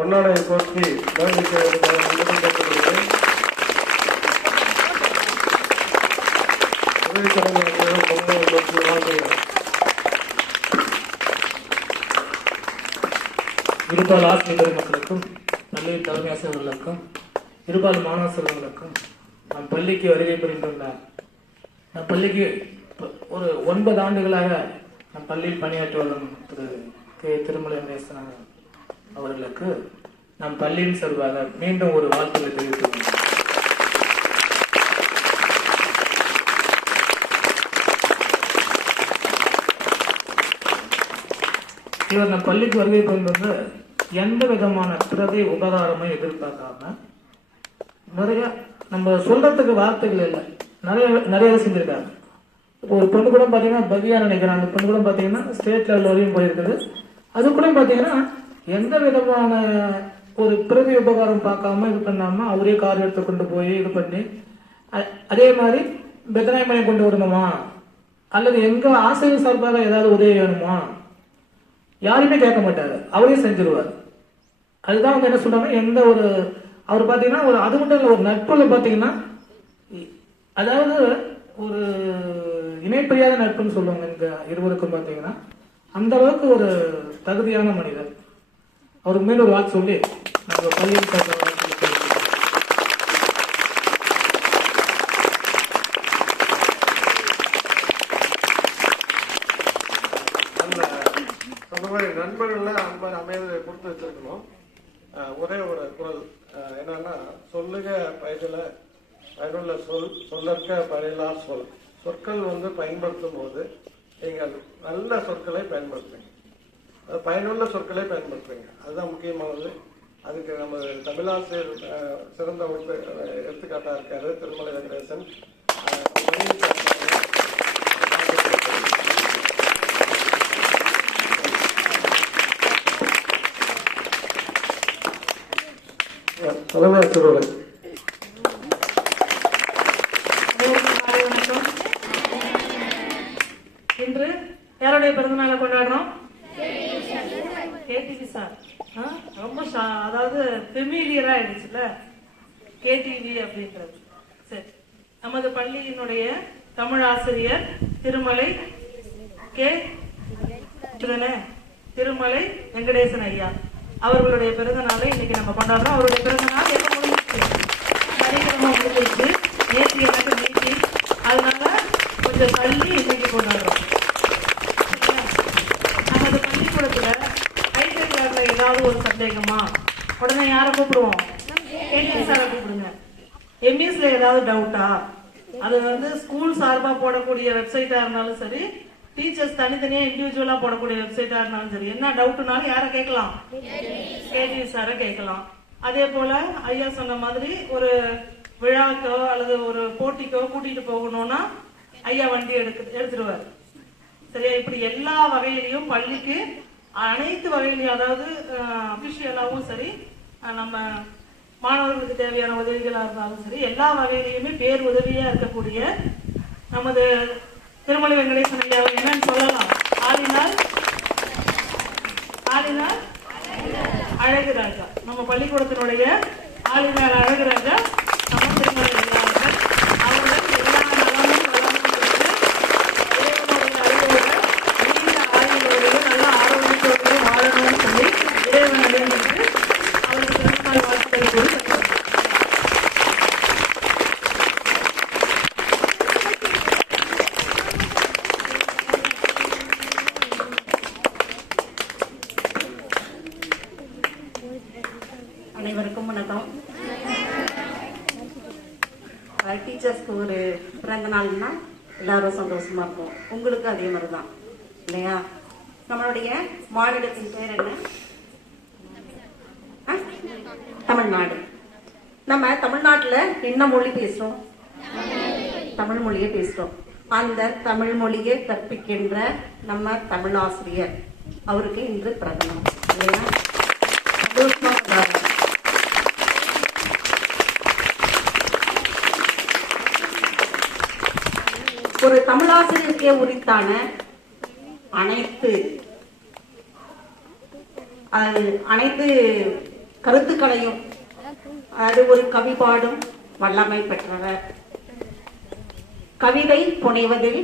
பொன்னாடையை போற்றி கவனிக்க இருபால் ஆசிரியர் பெருமக்களுக்கும் பள்ளி தலைமை ஆசிரியர்களுக்கும் இருபால் மாணாசிரியர்களுக்கும் நம் பள்ளிக்கு வருகை புரிந்துள்ள நம் பள்ளிக்கு ஒரு ஒன்பது ஆண்டுகளாக நம் பள்ளியில் பணியாற்றி வரும் திரு கே. திருமலை நேசன் அவர்களுக்கு நம் பள்ளியின் சார்பாக மீண்டும் ஒரு வாழ்த்துக்களை தெரிவித்துக் இவர் நம் பள்ளிக்கு வருகை புரிந்தது எந்த விதமான பிரதி உபகாரமும் எதிர்பார்க்காம நிறைய நம்ம சொல்றதுக்கு வார்த்தைகள் இல்லை. நிறைய நிறைய செஞ்சிருக்காங்க. ஒரு பொண்ணு கூட பாத்தீங்கன்னா பகியா நினைக்கிறேன் அந்த பொண்ணு கூட பாத்தீங்கன்னா ஸ்டேட் லெவல் வரையும் போயிருக்குது. அது கூட பாத்தீங்கன்னா எந்த விதமான ஒரு பிரதி உபகாரம் பார்க்காம இது பண்ணாம அவரே கார் எடுத்து கொண்டு போய் இது பண்ணி அதே மாதிரி பெத்தனாய் கொண்டு வரணுமா? அல்லது எங்க ஆசிரியர் சார்பாக ஏதாவது உதவி வேணுமா? யாருமே கேட்க மாட்டாரு. அவரே செஞ்சிருவார். அதுதான் வந்து என்ன சொல்றாங்க எந்த ஒரு அவர் பாத்தீங்கன்னா ஒரு அது மட்டும் இல்ல ஒரு நட்புல பாத்தீங்கன்னா இ- அதாவது ஒரு இணைப்பறியாத நட்புன்னு சொல்லுவாங்க இந்த இருவருக்கும் பாத்தீங்கன்னா அந்த அளவுக்கு ஒரு தகுதியான மனிதர். அவருக்கு மேல ஒரு வாக்கு சொல்லி நாங்கள் பள்ளியில் சார்ந்த வாழ்த்துக்களை மாதிரி அன்பர் அமைதியை கொடுத்து வச்சிருக்கணும். ஒரே ஒரு குரல். என்னன்னா சொல்லுக பயனுள்ள பயனுள்ள சொல் சொல்லற்க பயனில்லார் சொல். சொற்கள் வந்து பயன்படுத்தும் போது நீங்கள் நல்ல சொற்களை பயன்படுத்துங்க. பயனுள்ள சொற்களை பயன்படுத்துங்க அதுதான் முக்கியமானது. அதுக்கு நம்ம தமிழாசிரியர் சிறந்த உறுப்பு எடுத்துக்காட்டா இருக்காரு திருமலை வெங்கடேசன். அஹ், தலைமை ஆசிரியர் இன்று யாருடைய பிறந்தநாளை கொண்டு கேடிவி சார் ஆ, ரொம்ப ஷா- அதாவது ஃபெமிலியரா ஆயிடுச்சுல? கேடிவி அப்படின்றது. சரி. நமது பள்ளியினுடைய தமிழ் ஆசிரியர் திருமலை கே. திருமலை வெங்கடேசன் ஐயா. அவர்களுடைய பிறந்த நாளை இன்னைக்கு நம்ம கொண்டாடுறோம். அவருடைய பிறந்த நாள் எப்ப முடிஞ்சிச்சு? சனிக்கிழமை முடிஞ்சிச்சு நேற்று எனக்கு மீட்டிங். அதனால கொஞ்சம் தள்ளி இன்னைக்கு கொண்டாடுறோம். நமது பள்ளிக்கூடத்துல ஐடி லேப்ல ஏதாவது ஒரு சந்தேகமா? உடனே யாரை கூப்பிடுவோம்? கேடி சாரை கூப்பிடுங்க? எம்இஎஸ்ல ஏதாவது டவுட்டா அது வந்து ஸ்கூல் சார்பா போடக்கூடிய வெப்சைட்டா இருந்தாலும் சரி டீச்சர்ஸ் தனித்தனியா இண்டிவிஜுவலா போடக்கூடிய வெப்சைட்டா இருந்தாலும் சரி என்ன டவுட்னாலும் யாரை கேட்கலாம்? கேடி சாரை கேட்கலாம். அதே போல ஐயா சொன்ன மாதிரி ஒரு விழாக்கோ அல்லது ஒரு போட்டிக்கோ கூட்டிட்டு போகணும்னா ஐயா வண்டி எடுத்து எடுத்துருவார். சரியா? இப்படி எல்லா வகையிலையும் பள்ளிக்கு அனைத்து வகையிலையும் அதாவது அபிஷியலாவும் சரி நம்ம மாணவர்களுக்கு தேவையான உதவிகளாக இருந்தாலும் சரி எல்லா வகையிலையுமே பேர் உதவியாக இருக்கக்கூடிய நமது திருமலை வெங்கடேசன் ஐயா என்னன்னு சொல்லலாம். ஆளினால் ஆளினால் அழகு ராஜா. நம்ம பள்ளிக்கூடத்தினுடைய ஆளுநர் அழகுராஜா ராஜா நம்ம திருமலை ஐயா அவர்கள். அவர்கள் எல்லா நலமும் வளமும் பெற்று இறைவனுடைய அருளோடு நீண்ட ஆயுளோடு நல்ல ஆரோக்கியத்தோடு வாழணும்னு சொல்லி இறைவன் வேண்டிட்டு அவருக்கு பிறந்தநாள் வாழ்த்துக்களை கூறி செல்கிறோம். அனைவருக்கும் வணக்கம் டீச்சர்ஸ்க்கு ஒரு நாள்னா எல்லாரும் சந்தோஷமா இருப்போம். உங்களுக்கு அதே மாதிரி தான் இல்லையா? நம்மளுடைய மாநிலத்தின் பேர் என்ன? தமிழ்நாடு. நம்ம தமிழ்நாட்டுல என்ன மொழி பேசுறோம்? தமிழ் மொழியை பேசுறோம். அந்த தமிழ் மொழியை கற்பிக்கின்ற நம்ம தமிழாசிரியர் அவருக்கு இன்று பிரதமர் இல்லையா சந்தோஷமா கொண்டாடுறோம். ஒரு தமிழாசிரியருக்கே உரித்தான அனைத்து அது அனைத்து கருத்துக்களையும் அது ஒரு கவி பாடும் வல்லமை பெற்றவர். கவிதை புனைவதில்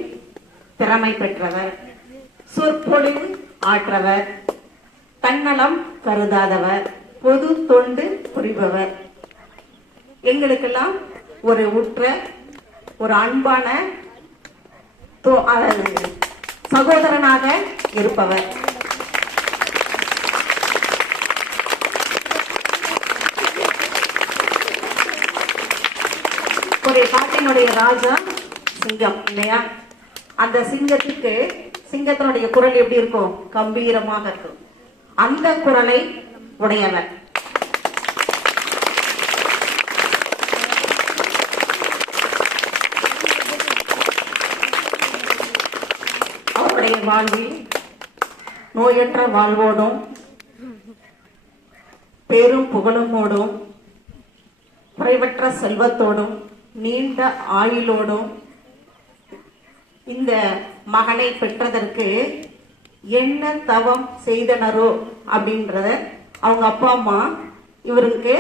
திறமை பெற்றவர். சொற்பொழிவு ஆற்றவர். தன்னலம் கருதாதவர். பொது தொண்டு புரிபவர். எங்களுக்கெல்லாம் ஒரு உற்ற ஒரு அன்பான சகோதரனாக இருப்பவர். ஒரு காட்டினுடைய ராஜா சிங்கம் இல்லையா? அந்த சிங்கத்துக்கு சிங்கத்தினுடைய குரல் எப்படி இருக்கும்? கம்பீரமாக இருக்கும். அந்த குரலை உடையவர் அவருடைய வாழ்வில் நோயற்ற வாழ்வோடும் பெரும் புகழுமோடும் குறைவற்ற செல்வத்தோடும் நீண்ட ஆயுளோடும் இந்த மகனை பெற்றதற்கு என்ன தவம் செய்தனரோ அப்படின்றத அவங்க அப்பா அம்மா இவருக்கு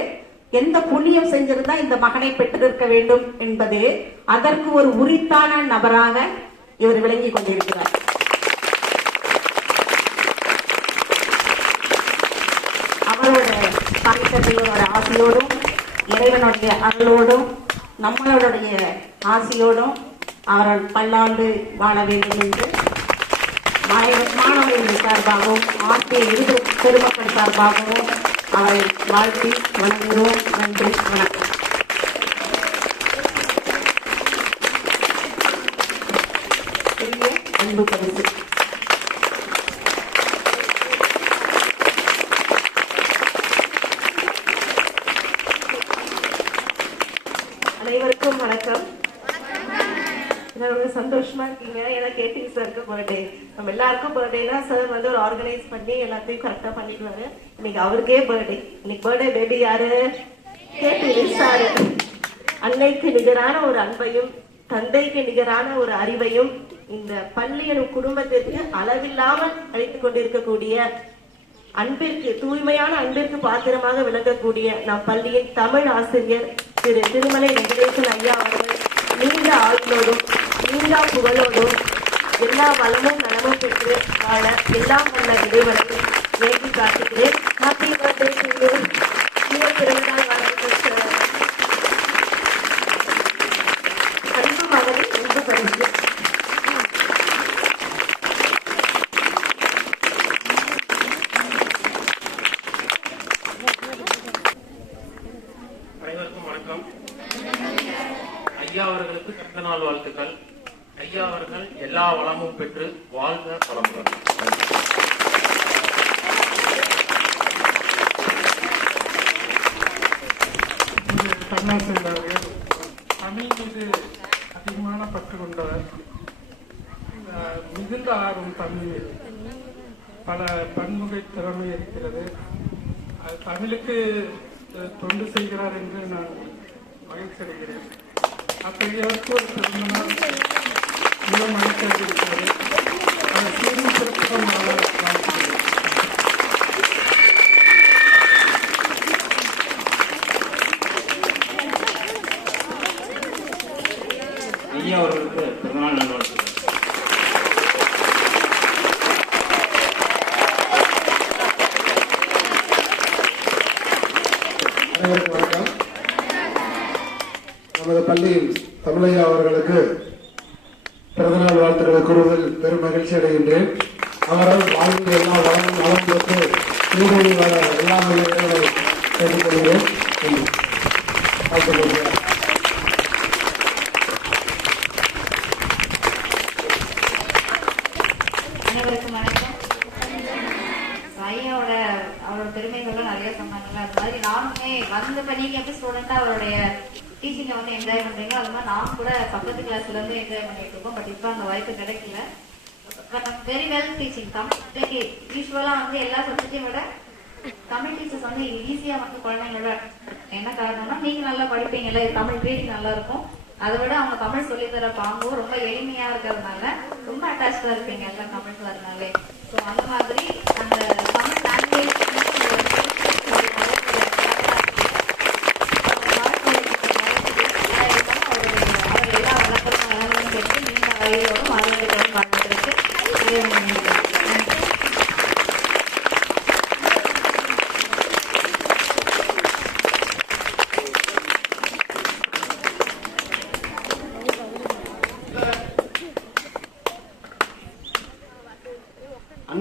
எந்த புண்ணியம் செஞ்சிருந்தா இந்த மகனை பெற்றிருக்க வேண்டும் என்பது அதற்கு ஒரு உரித்தான நபராக இவர் விளங்கி கொண்டிருக்கிறார் அவரோட தாய்த்தந்தையோட ஆசையோடும் இறைவனுடைய அருளோடும் நம்மளுடைய ஆசையோடும் அவர்கள் பல்லாண்டு வாழ வேண்டும் என்று மாணவ- மாணவர்கள் சார்பாகவும் ஆசிரியர் இரு பெருமக்கள் சார்பாகவும் அவரை வாழ்த்தி வணங்குகிறோம். நன்றி வணக்கம். அன்பு பரிசு அனைவருக்கும் வணக்கம் நான் ரொம்ப சந்தோஷமா இருக்கீங்க. ஏன்னா கேட்டிங் சாருக்கு பர்த்டே நம்ம எல்லாருக்கும் பர்த்டேனா சார் வந்து ஒரு ஆர்கனைஸ் பண்ணி எல்லாத்தையும் கரெக்டா பண்ணிடுவாரு. இன்னைக்கு அவருக்கே பர்த்டே இன்னைக்கு பர்த்டே பேபி யாரு? கேட்டு சாரு அன்னைக்கு நிகரான ஒரு அன்பையும் தந்தைக்கு நிகரான ஒரு அறிவையும் இந்த பள்ளி எனும் குடும்பத்திற்கு அளவில்லாமல் அழைத்துக் கொண்டிருக்கக்கூடிய அன்பிற்கு தூய்மையான அன்பிற்கு பாத்திரமாக விளங்கக்கூடிய நம் பள்ளியின் தமிழ் ஆசிரியர் திரு திருமலை வெங்கடேசன் ஐயா அவர்கள் நீண்ட ஆயுளோடும் நீண்டா புகழோடும் எல்லா வளமும் நலமும் பெற்று வாழ எல்லாம் உள்ள இறைவனை வேண்டி காட்டுகிறேன் ஹாப்பி பர்த்டே டு பிறந்தநாள் வாழ்த்துக்கள் சார். அன்பு மகளிர் அன்பு பரிசு அனைவருக்கும் வணக்கம் ஐயா அவர்களுக்கு பிறந்த நாள் வாழ்த்துக்கள் ஐயா அவர்கள் எல்லா வளமும் பெற்று வாழ்க வளமுடன். தமிழ் மீது அதிகமான பற்று கொண்டவர் மிகுந்த ஆர்வம் தமிழ் பல பன்முகை திறமை இருக்கிறது. அது தமிழுக்கு தொண்டு செய்கிறார் என்று நான் மகிழ்ச்சி அடைகிறேன் அத்தகையவருக்கு ஒரு இவ்வளோ மனசு இருக்கிறது அதை ஐயா அவர்களுக்கு பிறந்தநாள் நல்வாழ்த்துக்கள். பெரும் மகிழ்ச்சி அடைகின்றேன். அவர்கள் வாழ்வில் எல்லா வளமும் நலம் பெற்று எல்லா மகிழ்ச்சிகளை கேட்டுக்கொள்கிறேன். அனைவருக்கும் வணக்கம். அவரோட பெருமைகள்லாம் நிறைய சொன்னாங்கல்ல. அது மாதிரி நானுமே வந்தப்ப நீங்க எப்படி ஸ்டூடெண்டா அவருடைய என்ஜாய் பண்ணுறீங்க அது மாதிரி நான் கூட பக்கத்து கிளாஸ்லேருந்து என்ஜாய் பண்ணிட்டு இருக்கோம். பட் இப்போ அந்த வாய்ப்பு கிடைக்கல. But very well teaching Tamil யூஸ்வலாக வந்து எல்லா சப்ஜெக்டையும் விட தமிழ் டீச்சர்ஸ் வந்து ஈஸியாக வந்து குழந்தைங்களோட என்ன காரணம்னா நீங்கள் நல்லா படிப்பீங்கல்ல தமிழ் ரீடிங் நல்லா இருக்கும். அதை விட அவங்க தமிழ் சொல்லி தர பாங்கும் ரொம்ப எளிமையாக இருக்கிறதுனால ரொம்ப அட்டாச்சாக இருப்பீங்க எல்லாம் தமிழ் வரனாலே ஸோ அந்த மாதிரி அந்த தமிழ்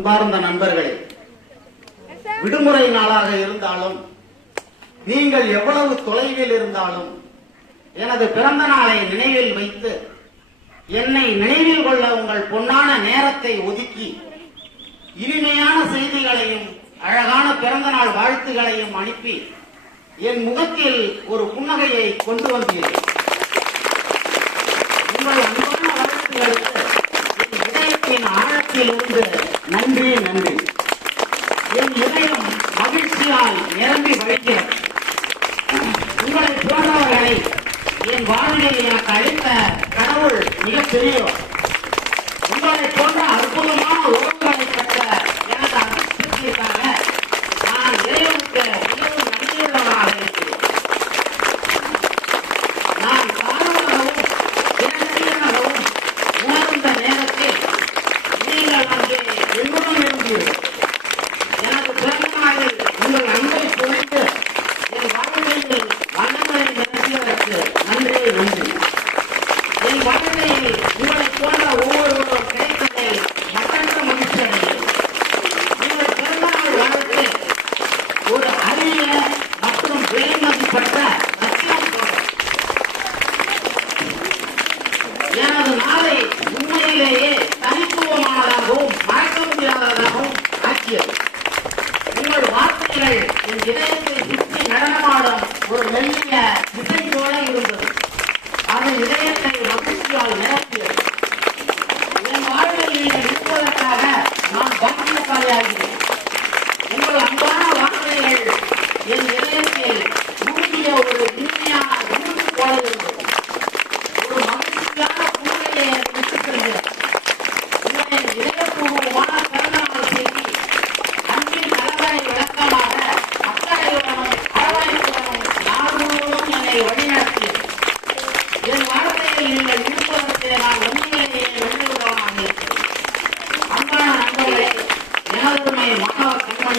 அன்பார்ந்த நண்பர்களே விடுமுறை நாளாக இருந்தாலும் நீங்கள் எவ்வளவு தொலைவில் இருந்தாலும் எனது பிறந்த நாளை நினைவில் வைத்து என்னை நினைவில் கொள்ள உங்கள் பொன்னான நேரத்தை ஒதுக்கி இனிமையான செய்திகளையும் அழகான பிறந்த நாள் வாழ்த்துகளையும் அனுப்பி என் முகத்தில் ஒரு புன்னகையை கொண்டு வந்தீர்கள் உங்கள் அன்பான வாழ்த்துகளுக்கு உள்ளத்திலிருந்து நன்றி நன்றி. என் இதயம் மகிழ்ச்சியால் நிரம்பி வழிகிறது. உங்களை போன்றவர்களை என் வாழ்வில் எனக்கு அளித்த கடவுள் மிகப்பெரியவர் உங்களை போன்ற அற்புதமான உறவு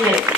Chile.